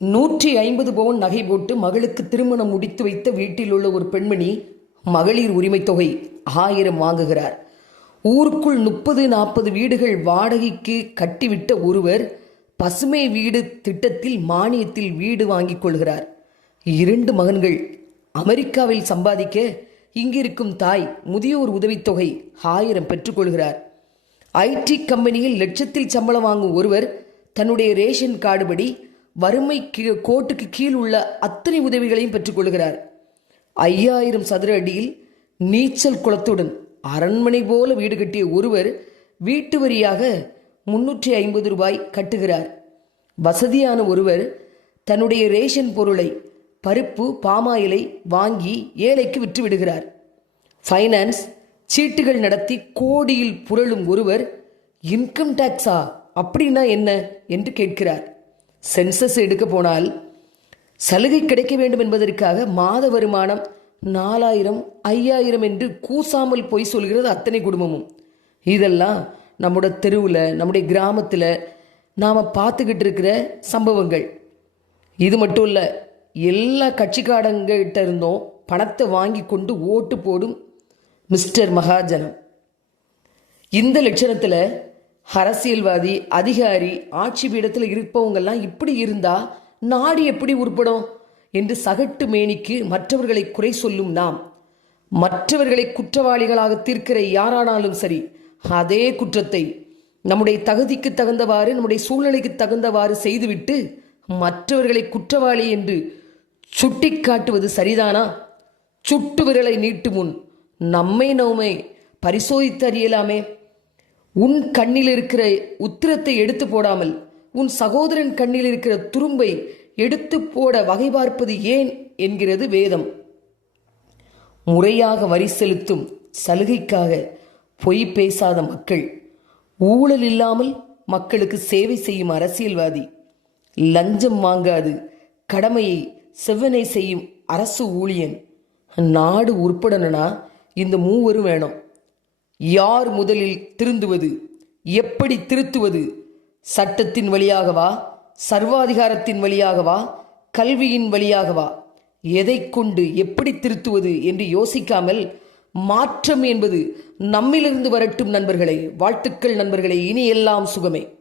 நூற்றி ஐம்பது பவுன் நகை போட்டு மகளுக்கு திருமணம் முடித்து வைத்த வீட்டில் உள்ள ஒரு பெண்மணி மகளிர் உரிமை தொகை ஆயிரம் வாங்குகிறார். ஊருக்குள் முப்பது நாற்பது வீடுகள் வாடகைக்கு கட்டிவிட்ட ஒருவர் பசுமை வீடு திட்டத்தில் மானியத்தில் வீடு வாங்கிக் கொள்கிறார். இரண்டு மகன்கள் அமெரிக்காவில் சம்பாதிக்க இங்கிருக்கும் தாய் முதியோர் உதவித்தொகை ஆயிரம் பெற்றுக்கொள்கிறார் ஐடி கம்பெனியில் லட்சத்தில் சம்பளம் வாங்கும் ஒருவர் தன்னுடைய ரேஷன் கார்டு படி வறுமை கோட்டுக்கு கீழ் உள்ள அத்தனை உதவிகளையும் பெற்றுக்கொள்கிறார். ஐயாயிரம் சதுர அடியில் நீச்சல் குளத்துடன் அரண்மனை போல வீடு கட்டிய ஒருவர் வீட்டு வரியாக முன்னூற்றி ஐம்பது ரூபாய் கட்டுகிறார். வசதியான ஒருவர் தன்னுடைய ரேஷன் பொருளை பருப்பு பாமாயிலை வாங்கி ஏழைக்கு விற்று விடுகிறார் ஃபைனான்ஸ் சீட்டுகள் நடத்தி கோடியில் புரளும் ஒருவர் இன்கம் டேக்ஸா அப்படின்னா என்ன? என்று கேட்கிறார். சென்சஸ் எடுக்க போனால் சலுகை கிடைக்க வேண்டும் என்பதற்காக மாத வருமானம் நாலாயிரம் ஐயாயிரம் என்று கூசாமல் பொய் சொல்கிறது அத்தனை குடும்பமும். இதெல்லாம் நம்முடைய தெருவில் நம்முடைய கிராமத்தில் நாம் பார்த்துக்கிட்டு இருக்கிற சம்பவங்கள். இது மட்டும் இல்லை எல்லா கட்சிக்காரங்கிட்ட இருந்தும் பணத்தை வாங்கி கொண்டு ஓட்டு போடும் மிஸ்டர் மகாஜனம். இந்த லட்சணத்தில் அரசியல்வாதி அதிகாரி ஆட்சி பீடத்தில் இருப்பவங்கெல்லாம் இப்படி இருந்தா நாடு எப்படி உருப்படும்? என்று சகட்டு மேனிக்கு மற்றவர்களை குறை சொல்லும் நாம். மற்றவர்களை குற்றவாளிகளாக தீர்க்கிற யாரானாலும் சரி அதே குற்றத்தை நம்முடைய தகுதிக்கு தகுந்தவாறு நம்முடைய சூழ்நிலைக்கு தகுந்தவாறு செய்துவிட்டு மற்றவர்களை குற்றவாளி என்று சுட்டிக்காட்டுவது சரிதானா? சுட்டு விரலை நீட்டு முன் நம்மை நோமை பரிசோதித்து அறியலாமே. உன் கண்ணில் இருக்கிற உத்திரத்தை எடுத்து போடாமல் உன் சகோதரன் கண்ணில் இருக்கிற துரும்பை எடுத்து போட வகை பார்ப்பது ஏன் என்கிறது வேதம். முறையாக வரி செலுத்தும் சலுகைக்காக பொய் பேசாத மக்கள் ஊழல் இல்லாமல் மக்களுக்கு சேவை செய்யும் அரசியல்வாதி லஞ்சம் வாங்காது கடமையை செவ்வனை செய்யும் அரசு ஊழியன் நாடு உருப்படணும்னா இந்த மூவரும் வேணும். யார் முதலில் திருந்துவது? எப்படி திருத்துவது? சட்டத்தின் வழியாகவா? சர்வாதிகாரத்தின் வழியாகவா? கல்வியின் வழியாகவா? எதை கொண்டு எப்படி திருத்துவது என்று யோசிக்காமல் மாற்றம் என்பது நம்மிலிருந்து வரட்டும் நண்பர்களே வாழ்த்துக்கள் நண்பர்களே இனி எல்லாம் சுகமே.